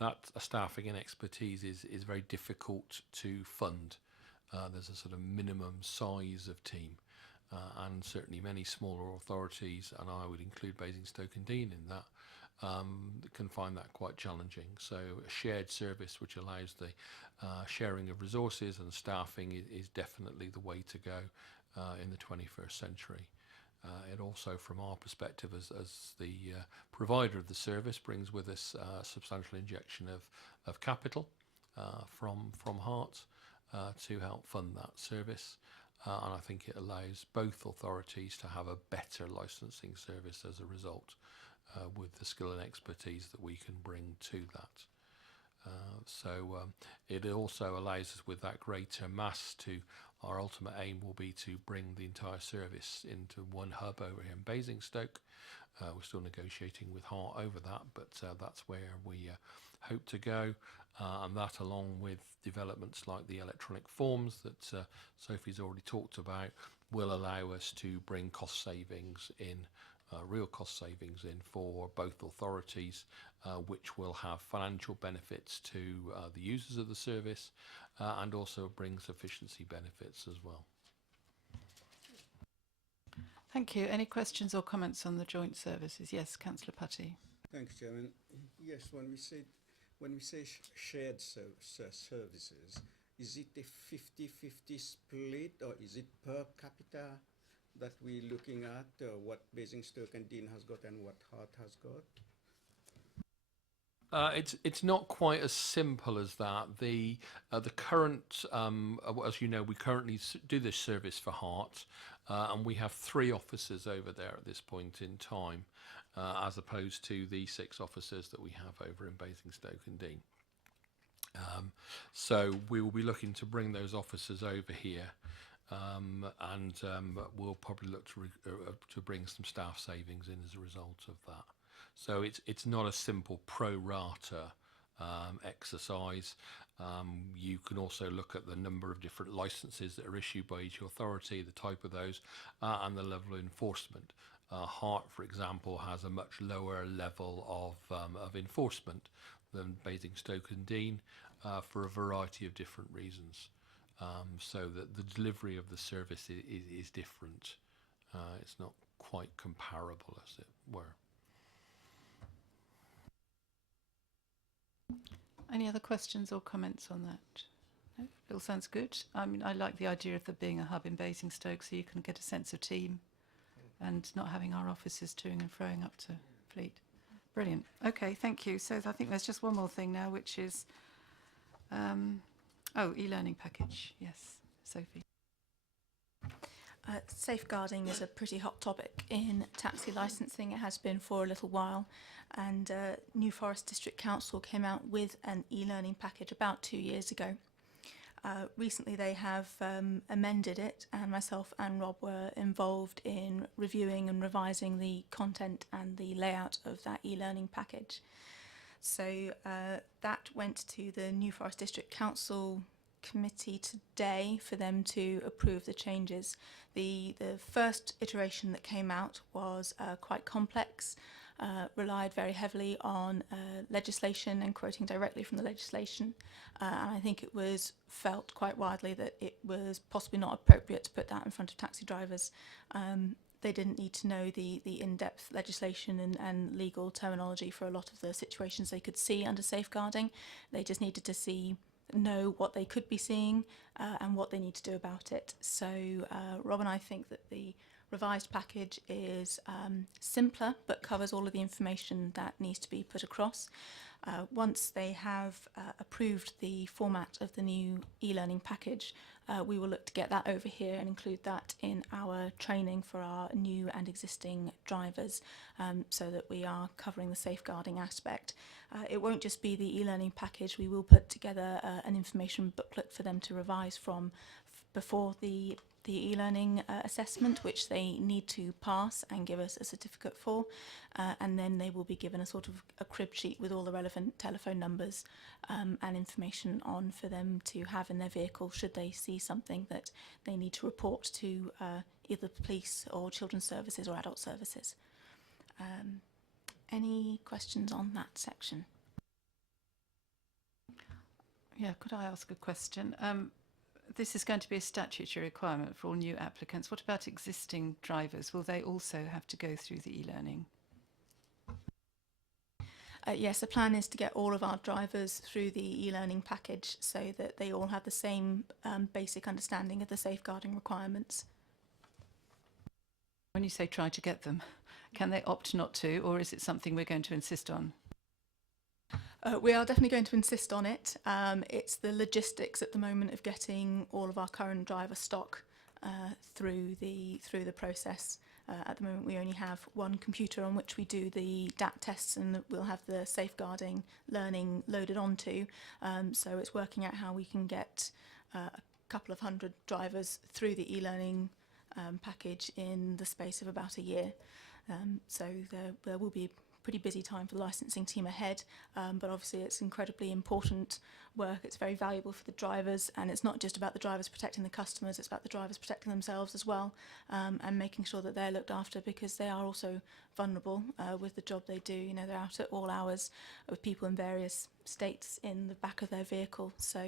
That staffing and expertise is very difficult to fund. There's a sort of minimum size of team. And certainly many smaller authorities, and I would include Basingstoke and Deane in that, can find that quite challenging. So a shared service which allows the sharing of resources and staffing is definitely the way to go in the 21st century. It also, from our perspective as the provider of the service, brings with us a substantial injection of capital from Hart to help fund that service. And I think it allows both authorities to have a better licensing service as a result, with the skill and expertise that we can bring to that. So it also allows us, with that greater mass, our ultimate aim will be to bring the entire service into one hub over here in Basingstoke. We're still negotiating with Hart over that, but that's where we hope to go. And that, along with developments like the electronic forms that Sophie's already talked about, will allow us to bring cost savings in, real cost savings in for both authorities, which will have financial benefits to the users of the service and also brings efficiency benefits as well. Thank you. Any questions or comments on the joint services? Yes, Councillor Putty. Thanks, Chairman. Yes, when we say shared services, is it a 50-50 split, or is it per capita that we're looking at, what Basingstoke and Deane has got and what Hart has got? It's not quite as simple as that. The current, as you know, we currently do this service for Hart, and we have 3 officers over there at this point in time, as opposed to the 6 officers that we have over in Basingstoke and Deane. So we will be looking to bring those officers over here, and we'll probably look to bring some staff savings in as a result of that. So it's not a simple pro rata exercise. You can also look at the number of different licenses that are issued by each authority, the type of those, and the level of enforcement. Hart, for example, has a much lower level of enforcement than Basingstoke and Deane for a variety of different reasons. So that the delivery of the service is different. It's not quite comparable, as it were. Any other questions or comments on that? No? It all sounds good. I mean, I like the idea of there being a hub in Basingstoke so you can get a sense of team and not having our officers toing and froing up to Fleet. Brilliant. Okay, thank you. So I think there's just one more thing now, which is, e-learning package. Yes, Sophie. Safeguarding is a pretty hot topic in taxi licensing. It has been for a little while, and New Forest District Council came out with an e-learning package about 2 years ago. Recently they have amended it, and myself and Rob were involved in reviewing and revising the content and the layout of that e-learning package. So that went to the New Forest District Council committee today for them to approve the changes. The first iteration that came out was quite complex, relied very heavily on legislation and quoting directly from the legislation, and I think it was felt quite widely that it was possibly not appropriate to put that in front of taxi drivers. They didn't need to know the in-depth legislation and legal terminology for a lot of the situations they could see under safeguarding. They just needed to know what they could be seeing and what they need to do about it. So Rob and I think that the revised package is simpler but covers all of the information that needs to be put across. Once they have approved the format of the new e-learning package, we will look to get that over here and include that in our training for our new and existing drivers, so that we are covering the safeguarding aspect. It won't just be the e-learning package. We will put together an information booklet for them to revise from before the e-learning assessment, which they need to pass and give us a certificate for, and then they will be given a sort of a crib sheet with all the relevant telephone numbers and information on for them to have in their vehicle should they see something that they need to report to either police or children's services or adult services. Any questions on that section? Yeah, could I ask a question? This is going to be a statutory requirement for all new applicants. What about existing drivers? Will they also have to go through the e-learning? Yes, the plan is to get all of our drivers through the e-learning package so that they all have the same basic understanding of the safeguarding requirements. When you say try to get them, can they opt not to, or is it something we're going to insist on? We are definitely going to insist on it. It's the logistics at the moment of getting all of our current driver stock through the process. At the moment we only have one computer on which we do the DAT tests, and we'll have the safeguarding learning loaded onto. So it's working out how we can get a couple of hundred drivers through the e-learning package in the space of about a year. So there will be pretty busy time for the licensing team ahead, but obviously it's incredibly important work. It's very valuable for the drivers, and it's not just about the drivers protecting the customers, it's about the drivers protecting themselves as well, and making sure that they're looked after, because they are also vulnerable with the job they do. You know, they're out at all hours with people in various states in the back of their vehicle, so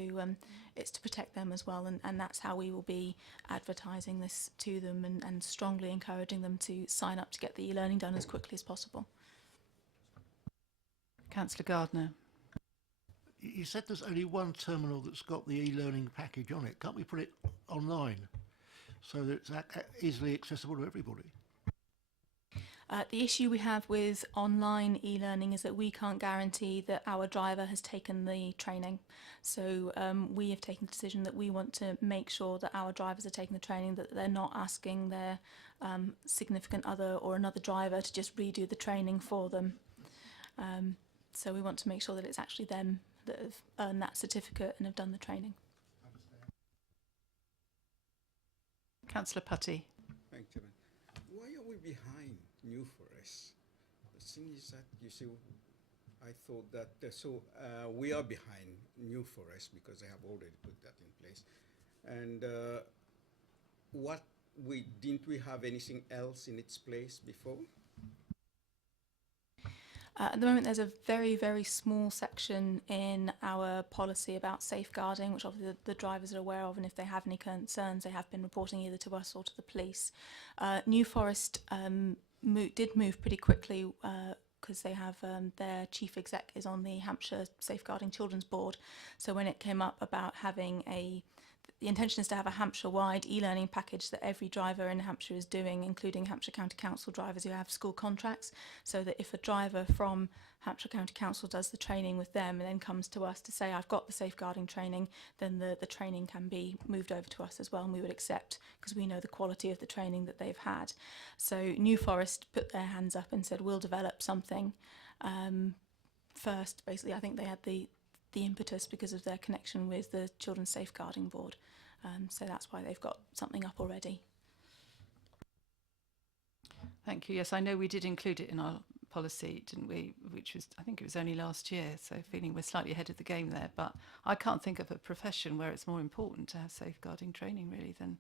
it's to protect them as well, and that's how we will be advertising this to them and strongly encouraging them to sign up to get the e-learning done as quickly as possible. Councillor Gardner. You said there's only one terminal that's got the e-learning package on it. Can't we put it online so that it's easily accessible to everybody? The issue we have with online e-learning is that we can't guarantee that our driver has taken the training. So we have taken the decision that we want to make sure that our drivers are taking the training, that they're not asking their significant other or another driver to just redo the training for them. So we want to make sure that it's actually them that have earned that certificate and have done the training. Councillor Putty. Thank you. Why are we behind New Forest? The thing is that, you see, I thought that we are behind New Forest because they have already put that in place. And didn't we have anything else in its place before? At the moment there's a very, very small section in our policy about safeguarding, which obviously the drivers are aware of, and if they have any concerns they have been reporting either to us or to the police. New Forest did move pretty quickly because they have their chief exec is on the Hampshire Safeguarding Children's Board, so when it came up about having the intention is to have a Hampshire-wide e-learning package that every driver in Hampshire is doing, including Hampshire County Council drivers who have school contracts, so that if a driver from Hampshire County Council does the training with them and then comes to us to say, I've got the safeguarding training, then the training can be moved over to us as well, and we would accept, because we know the quality of the training that they've had. So New Forest put their hands up and said, we'll develop something first. Basically, I think they had the impetus because of their connection with the Children's Safeguarding Board. So that's why they've got something up already. Thank you. Yes, I know we did include it in our policy, didn't we? Which was, I think it was only last year, so feeling we're slightly ahead of the game there. But I can't think of a profession where it's more important to have safeguarding training really than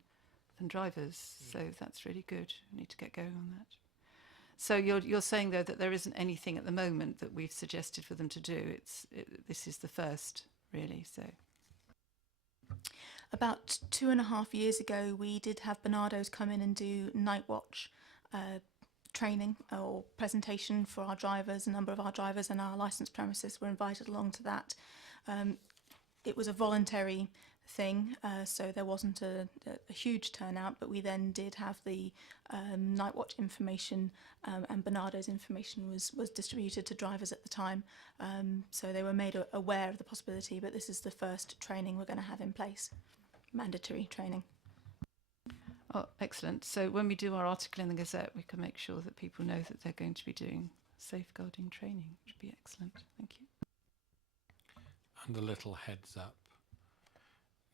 drivers. So that's really good. We need to get going on that. So you're saying though that there isn't anything at the moment that we've suggested for them to do. This is the first really. So about 2.5 years ago, we did have Bernardo's come in and do night watch training or presentation for our drivers. A number of our drivers and our licensed premises were invited along to that. It was a voluntary thing, so there wasn't a huge turnout, but we then did have the night watch information, and Bernardo's information was distributed to drivers at the time, so they were made aware of the possibility. But this is the first training we're going to have in place, mandatory training. oh, excellent. So when we do our article in the Gazette, we can make sure that people know that they're going to be doing safeguarding training, which would be excellent. Thank you. And a little heads up,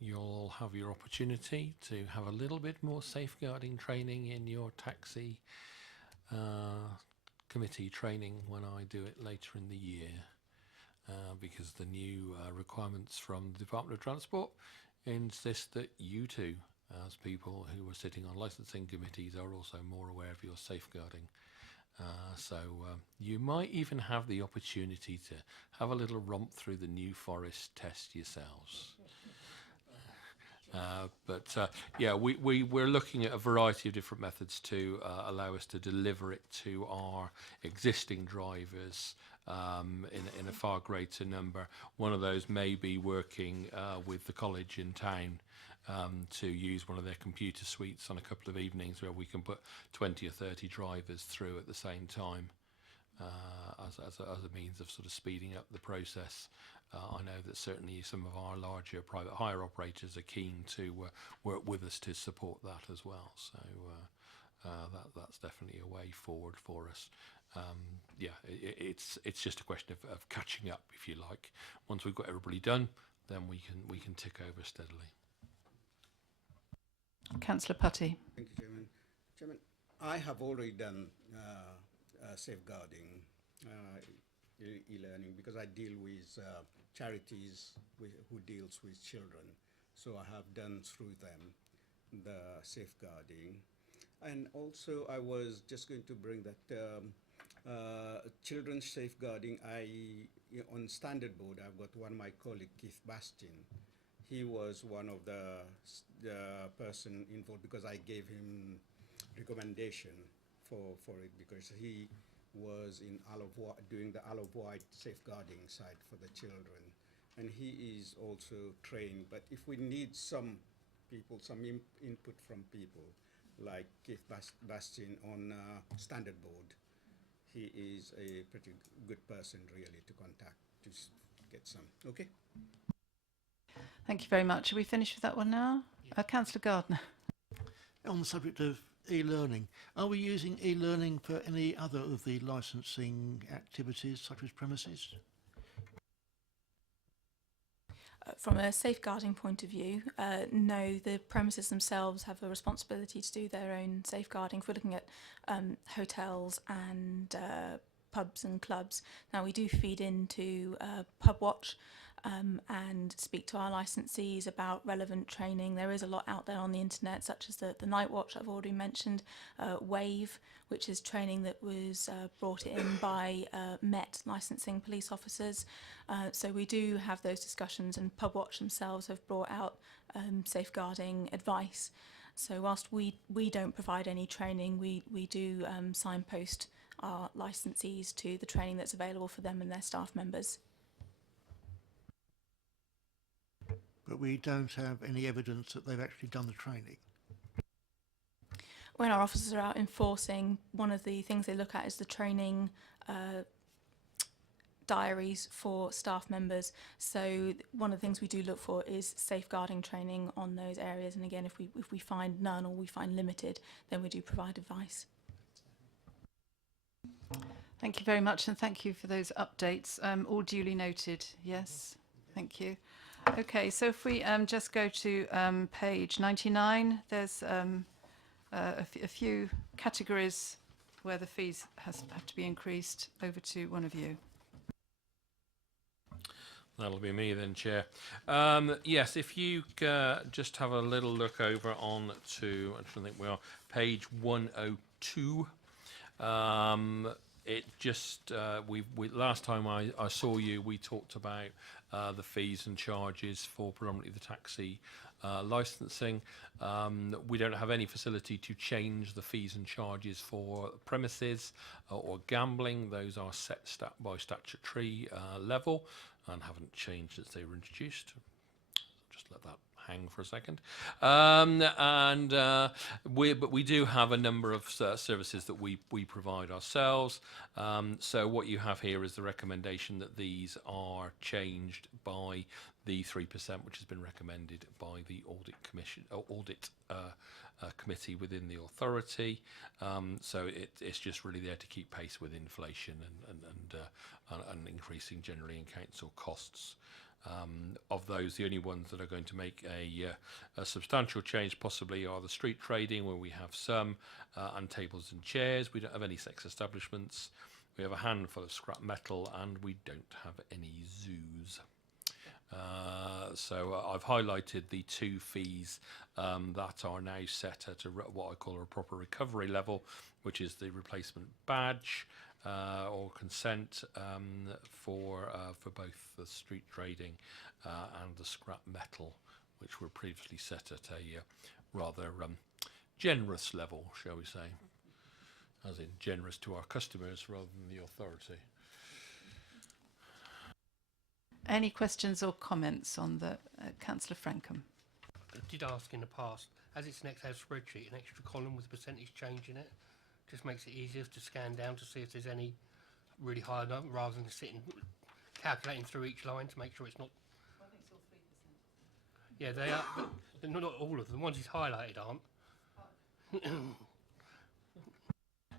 you'll have your opportunity to have a little bit more safeguarding training in your taxi committee training when I do it later in the year, because the new requirements from the Department of Transport insist that you too, as people who are sitting on licensing committees, are also more aware of your safeguarding. So you might even have the opportunity to have a little romp through the New Forest test yourselves. Yeah, we're looking at a variety of different methods to allow us to deliver it to our existing drivers in a far greater number. One of those may be working with the college in town to use one of their computer suites on a couple of evenings where we can put 20 or 30 drivers through at the same time as a means of sort of speeding up the process. I know that certainly some of our larger private hire operators are keen to work with us to support that as well. So that's definitely a way forward for us. Yeah, it's just a question of catching up, if you like. Once we've got everybody done, then we can tick over steadily. Councillor Putty. Thank you, Chairman. Chairman, I have already done safeguarding e-learning because I deal with charities who deals with children. So I have done through them the safeguarding. And also I was just going to bring that children's safeguarding, on standard board, I've got one of my colleague, Keith Bastin. He was one of the person involved because I gave him recommendation for it because he was in doing the Isle of Wight safeguarding side for the children, and he is also trained. But if we need some people, some input from people like Keith Bastin on standard board, he is a pretty good person really to contact to get some. Okay. Thank you very much. Are we finished with that one now? Councillor Gardner. On the subject of e-learning, are we using e-learning for any other of the licensing activities, such as premises? From a safeguarding point of view, no, the premises themselves have a responsibility to do their own safeguarding. If we're looking at hotels and pubs and clubs, now we do feed into Pub Watch and speak to our licensees about relevant training. There is a lot out there on the internet, such as the Night Watch I've already mentioned, WAVE, which is training that was brought in by Met licensing police officers. So we do have those discussions, and Pub Watch themselves have brought out safeguarding advice. So whilst we don't provide any training, we do signpost our licensees to the training that's available for them and their staff members. but we don't have any evidence that they've actually done the training. When our officers are out enforcing, one of the things they look at is the training diaries for staff members. So one of the things we do look for is safeguarding training on those areas. And again, if we find none or we find limited, then we do provide advice. Thank you very much, and thank you for those updates. All duly noted. Yes, thank you. Okay, so if we just go to page 99, there's a few categories where the fees have to be increased. Over to one of you. That'll be me then, Chair. Yes, if you just have a little look over on to, I don't think we are, page 102. It just, we last time I saw you, we talked about the fees and charges for predominantly the taxi licensing. We don't have any facility to change the fees and charges for premises or gambling. Those are set by statutory level and haven't changed since they were introduced. Just let that hang for a second. But we do have a number of services that we provide ourselves. So what you have here is the recommendation that these are changed by the 3%, which has been recommended by the audit commission, committee within the authority. So it's just really there to keep pace with inflation and increasing generally in council costs. Of those, the only ones that are going to make a substantial change possibly are the street trading, where we have some, and tables and chairs. We don't have any sex establishments. We have a handful of scrap metal, and we don't have any zoos. So I've highlighted the two fees that are now set at what I call a proper recovery level, which is the replacement badge or consent for both the street trading and the scrap metal, which were previously set at a rather generous level, shall we say, as in generous to our customers rather than the authority. Any questions or comments on the Councillor Frankham? I did ask in the past, as it's an Excel spreadsheet, an extra column with a percentage change in it just makes it easier to scan down to see if there's any really high number rather than sitting calculating through each line to make sure it's not. I think it's all 3%. Yeah, they are, but not all of them. The ones he's highlighted aren't.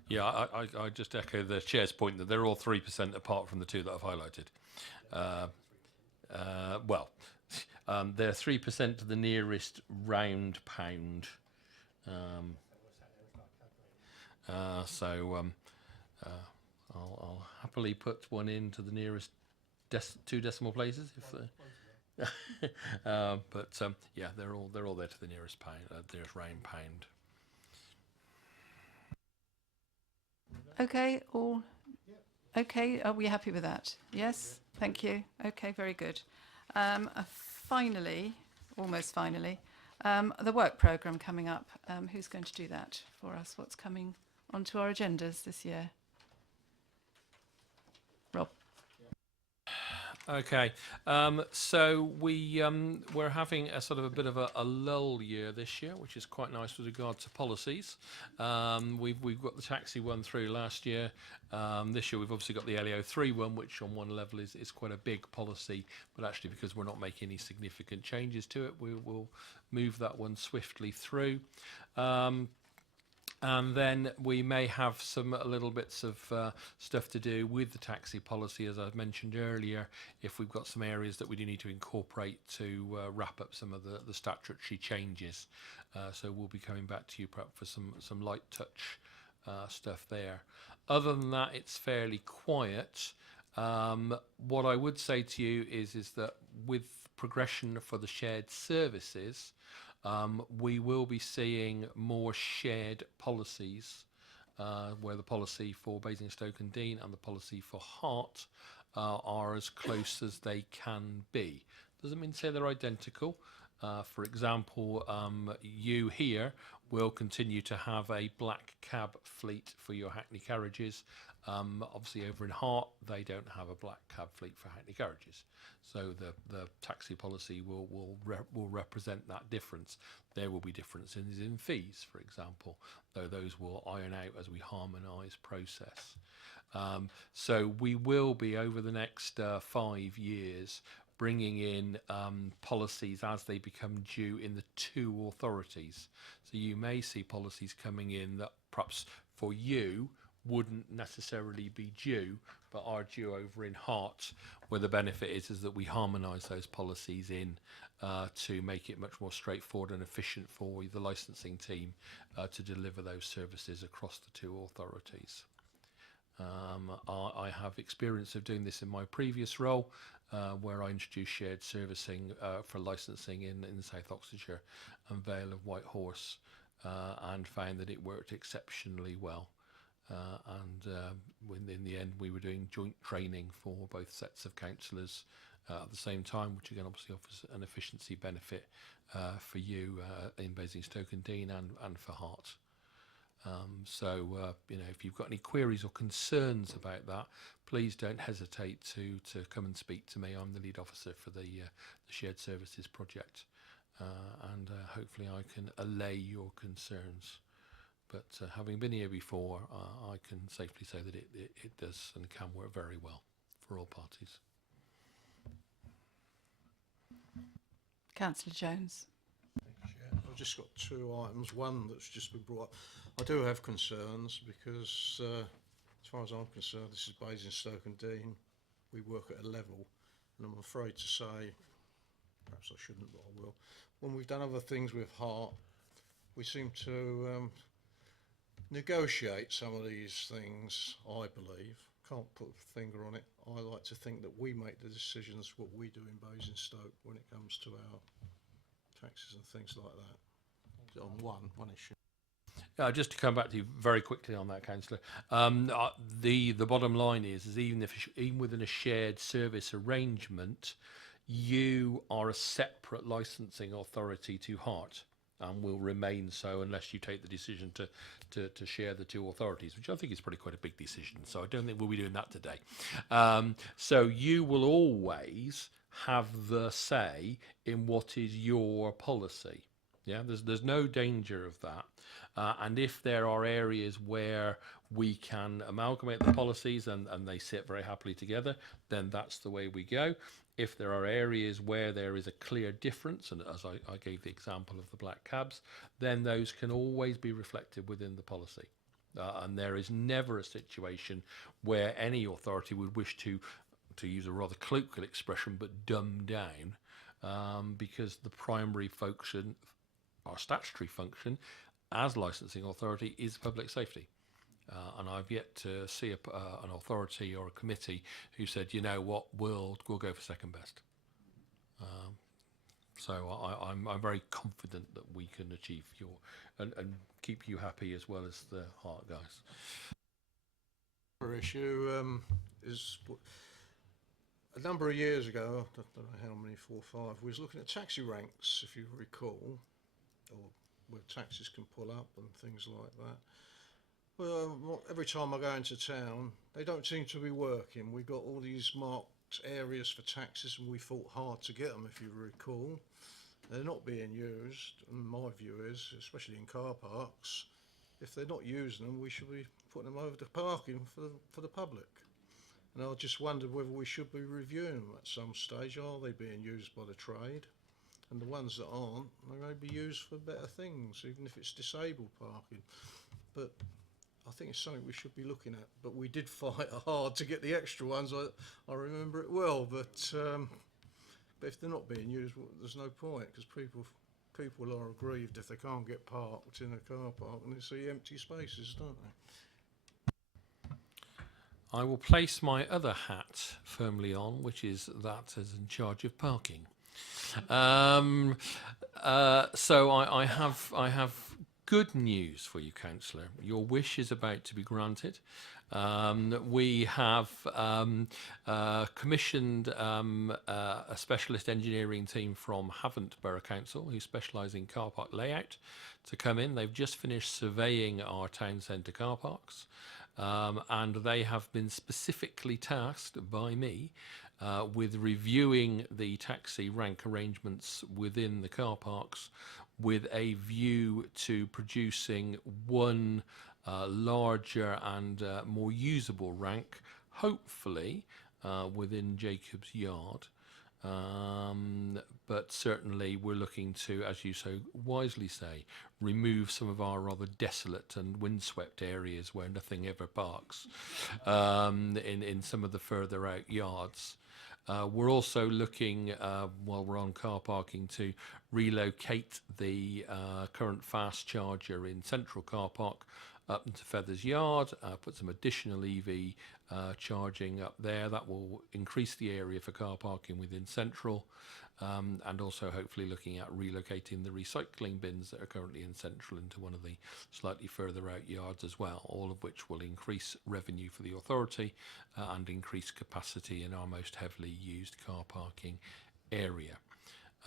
Yeah, I just echo the Chair's point that they're all 3% apart from the two that I've highlighted. They're 3% to the nearest round pound. I'll happily put one into the nearest two decimal places. Yeah, they're all there to the nearest pound, nearest round pound. Okay, all okay. Are we happy with that? Yes, thank you. Okay, very good. Finally, almost finally, the work programme coming up. Who's going to do that for us? What's coming onto our agendas this year? Rob. Okay, so we're having a sort of a bit of a lull year this year, which is quite nice with regard to policies. We've got the taxi one through last year. This year we've obviously got the LEO3 one, which on one level is quite a big policy, but actually because we're not making any significant changes to it, we will move that one swiftly through. And then we may have some little bits of stuff to do with the taxi policy, as I mentioned earlier, if we've got some areas that we do need to incorporate to wrap up some of the statutory changes. So we'll be coming back to you perhaps for some light touch stuff there. Other than that, it's fairly quiet. What I would say to you is that with progression for the shared services, we will be seeing more shared policies, where the policy for Basingstoke and Dean and the policy for Hart are as close as they can be. Doesn't mean to say they're identical, For example, you here will continue to have a black cab fleet for your Hackney carriages. Obviously over in Hart, they don't have a black cab fleet for Hackney carriages. So the taxi policy will represent that difference. There will be differences in fees, for example, though those will iron out as we harmonise process. So we will be, over the next 5 years, bringing in policies as they become due in the two authorities. So you may see policies coming in that perhaps for you wouldn't necessarily be due, but are due over in Hart, where the benefit is that we harmonise those policies in to make it much more straightforward and efficient for the licensing team to deliver those services across the two authorities. I have experience of doing this in my previous role, where I introduced shared servicing for licensing in South Oxfordshire and Vale of Whitehorse, and found that it worked exceptionally well. In the end, we were doing joint training for both sets of councillors at the same time, which again obviously offers an efficiency benefit for you in Basingstoke and Dean and for Hart. If you've got any queries or concerns about that, please don't hesitate to come and speak to me. I'm the lead officer for the Shared Services project, and hopefully I can allay your concerns. But having been here before, I can safely say that it does and can work very well for all parties. Councillor Jones. I've just got 2 items. One that's just been brought up. I do have concerns because, as far as I'm concerned, this is Basingstoke and Dean. We work at a level, and I'm afraid to say, perhaps I shouldn't, but I will. When we've done other things with Hart, we seem to negotiate some of these things, I believe. Can't put a finger on it. I like to think that we make the decisions what we do in Basingstoke when it comes to our taxes and things like that. On one issue. Just to come back to you very quickly on that, Councillor, the bottom line is even within a shared service arrangement, you are a separate licensing authority to Hart, and will remain so unless you take the decision to share the two authorities, which I think is probably quite a big decision. So I don't think we'll be doing that today. So you will always have the say in what is your policy. Yeah, there's no danger of that. And if there are areas where we can amalgamate the policies and they sit very happily together, then that's the way we go. If there are areas where there is a clear difference, and as I gave the example of the black cabs, then those can always be reflected within the policy. And there is never a situation where any authority would wish to use a rather colloquial expression, but dumb down, because the primary function, our statutory function as licensing authority, is public safety. And I've yet to see an authority or a committee who said, you know what, we'll go for second best. So I'm very confident that we can achieve and keep you happy as well as the Hart guys. Another issue is a number of years ago, I don't know how many, 4 or 5, we was looking at taxi ranks, if you recall, or where taxis can pull up and things like that. Well, every time I go into town, they don't seem to be working. We've got all these marked areas for taxis, and we fought hard to get them, if you recall. They're not being used, and my view is, especially in car parks, if they're not using them, we should be putting them over to parking for the public. And I just wondered whether we should be reviewing them at some stage. Are they being used by the trade? And the ones that aren't, they may be used for better things, even if it's disabled parking. But I think it's something we should be looking at. But we did fight hard to get the extra ones. I remember it well. But if they're not being used, well, there's no point, because people are aggrieved if they can't get parked in a car park and they see empty spaces, don't they? I will place my other hat firmly on, which is that as in charge of parking. So I have good news for you, Councillor. Your wish is about to be granted. We have commissioned a specialist engineering team from Havant Borough Council who specialise in car park layout to come in. They've just finished surveying our town centre car parks, and they have been specifically tasked by me with reviewing the taxi rank arrangements within the car parks with a view to producing one larger and more usable rank, hopefully within Jacob's Yard. But certainly we're looking to, as you so wisely say, remove some of our rather desolate and windswept areas where nothing ever parks in some of the further out yards. We're also looking, while we're on car parking, to relocate the current fast charger in Central Car Park up into Feathers Yard, put some additional EV charging up there. That will increase the area for car parking within Central, and also hopefully looking at relocating the recycling bins that are currently in Central into one of the slightly further out yards as well, all of which will increase revenue for the authority and increase capacity in our most heavily used car parking area.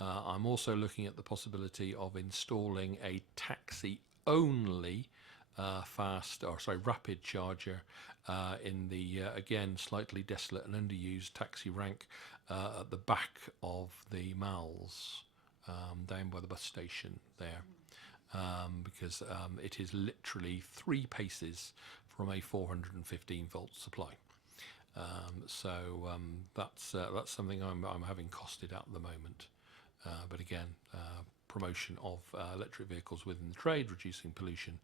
I'm also looking at the possibility of installing a taxi-only rapid charger in the again slightly desolate and underused taxi rank at the back of the Malls, down by the bus station there, because it is literally 3 paces from a 415 volt supply. That's something I'm having costed at the moment. But again, promotion of electric vehicles within the trade, reducing pollution,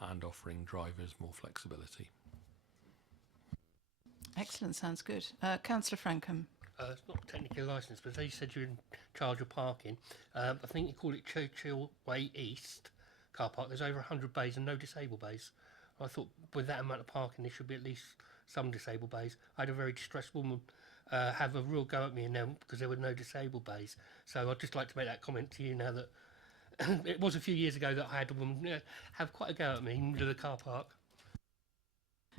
and offering drivers more flexibility. Excellent, sounds good. Councillor Frankham. It's not technically licensed, but as you said, you're in charge of parking. I think you call it Churchill Way East car park. There's over 100 bays and no disabled bays. I thought with that amount of parking, there should be at least some disabled bays. I had a very distressed woman have a real go at me in them because there were no disabled bays. So I'd just like to make that comment to you now that it was a few years ago that I had a woman have quite a go at me in the middle of the car park.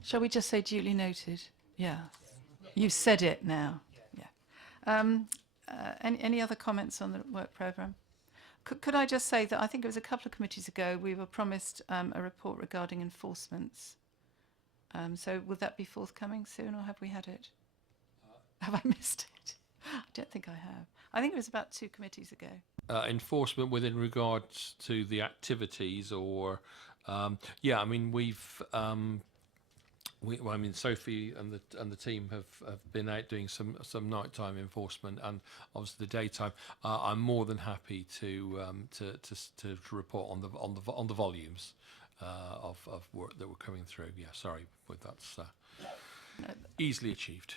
Shall we just say duly noted? Yeah. You've said it now. Yeah. Any other comments on the work programme? Could I just say that I think it was a couple of committees ago we were promised a report regarding enforcements. So will that be forthcoming soon, or have we had it? Have I missed it? I don't think I have. I think it was about 2 committees ago. Enforcement within regards to the activities, or yeah, I mean Sophie and the team have been out doing some nighttime enforcement, and obviously the daytime. I'm more than happy to report on the volumes of work that were coming through. Yeah, sorry, but that's easily achieved.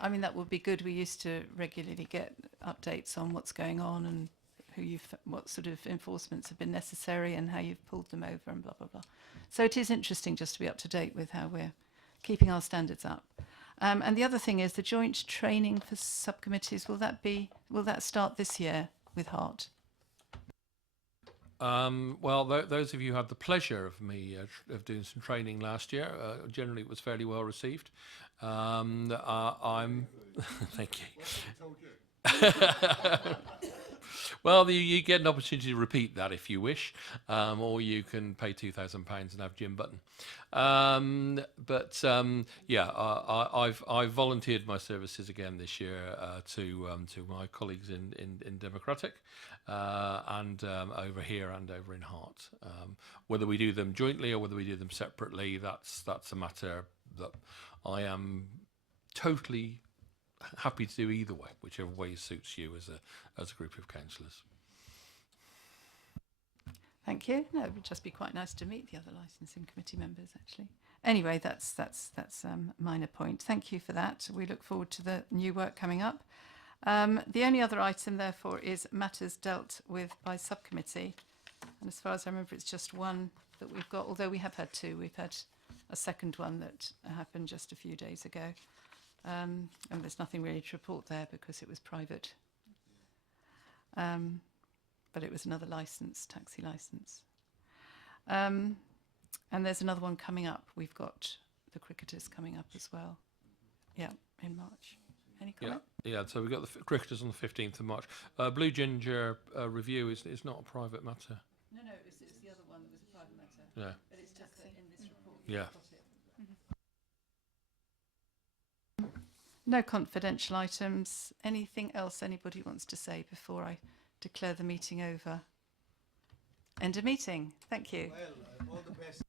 I mean, that would be good. We used to regularly get updates on what's going on and what sort of enforcements have been necessary and how you've pulled them over and blah, blah, blah. So it is interesting just to be up to date with how we're keeping our standards up. And the other thing is the joint training for subcommittees. Will that start this year with Hart? Well, those of you who had the pleasure of me of doing some training last year, generally it was fairly well received. I'm thank you. Well, you get an opportunity to repeat that if you wish, or you can pay £2,000 and have Jim Button. Yeah, I've volunteered my services again this year to my colleagues in Democratic, and over here and over in Hart. Whether we do them jointly or whether we do them separately, that's a matter that I am totally happy to do either way, whichever way suits you as a group of councillors. Thank you. No, it would just be quite nice to meet the other licensing committee members, actually. Anyway, that's a minor point. Thank you for that. We look forward to the new work coming up. The only other item, therefore, is matters dealt with by subcommittee. And as far as I remember, it's just one that we've got, although we have had 2. We've had a second one that happened just a few days ago. And there's nothing really to report there because it was private. But it was another taxi licence. And there's another one coming up. We've got the cricketers coming up as well. Yeah, in March. Any Yeah, comment? yeah. So we've got the cricketers on the 15th of March. Blue Ginger review is not a private matter. No, it's the other one that was a private matter. Yeah, But it's just that in this report. yeah. No confidential items. Anything else anybody wants to say before I declare the meeting over? End of meeting. Thank you. Well, all the best.